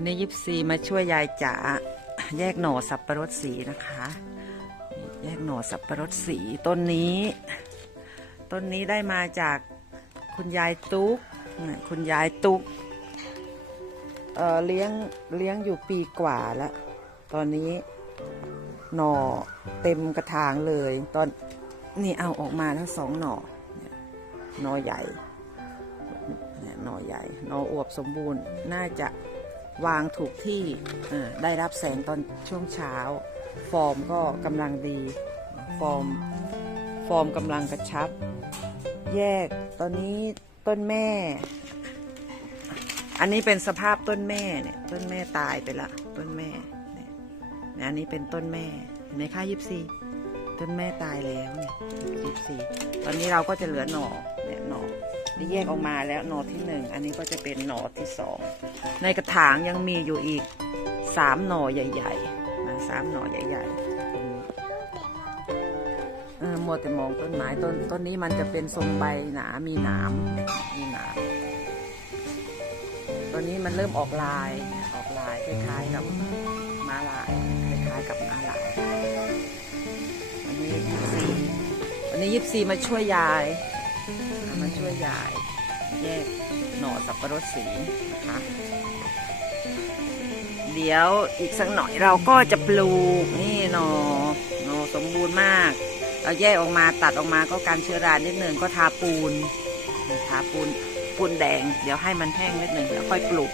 วันนี้ยิปซีมาช่วยยายจ๋าแยกหน่อสับปะรดสีนะคะ แยกหน่อสับปะรดสีต้นนี้ ต้นนี้ได้มาจากคุณยายตุ๊กคุณยายตุ๊กเเลี้ยงเลี้ยงอยู่ปีกว่าแล้ว ตอนนี้หน่อเต็มกระถางเลย ตอนนี่เอาออกมาแล้วสองหน่อหน่อใหญ่หน่อใหญ่หน่ออวบสมบูรณ์น่าจะ วางถูกที่ได้รับแสงตอนช่วงเช้า ฟอร์มก็กำลังดี ฟอร์มฟอร์มกำลังกระชับ แยกตอนนี้ต้นแม่ อันนี้เป็นสภาพต้นแม่เนี่ยต้นแม่ตายไปละต้นแม่เนี่ยอันนี้เป็นต้นแม่เห็นไหมคะยิบซีต้นแม่ตายแล้วเนี่ยยิบซีตอนนี้เราก็จะเหลือหน่อ นี่แยกออกมาแล้วหนอที่หนึ่งอันนี้ก็จะเป็นหนอที่สองในกระถางยังมีอยู่อีกสามหนอใหญ่ๆนะสามหนอใหญ่ๆตรงนี้เออมัวแต่มองต้นไม้ต้นต้นนี้มันจะเป็นทรงใบหนา มีหนามมีหนามต้นนี้มันเริ่มออกลายออกลายคล้ายๆกับม้าลายคล้ายๆกับม้าลายวันนี้ยิปซีวันนี้ยิปซีมาช่วยยาย มาช่วยยายแยกหน่อสับปะรดสีนะคะ เดี๋ยวอีกสักหน่อยเราก็จะปลูกนี่หน่อหน่อสมบูรณ์มาก เราแยกออกมาตัดออกมาก็การเชื้อรานิดหนึ่งก็ทาปูนทาปูนปูนแดง เดี๋ยวให้มันแห้งนิดหนึ่งแล้วค่อยปลูก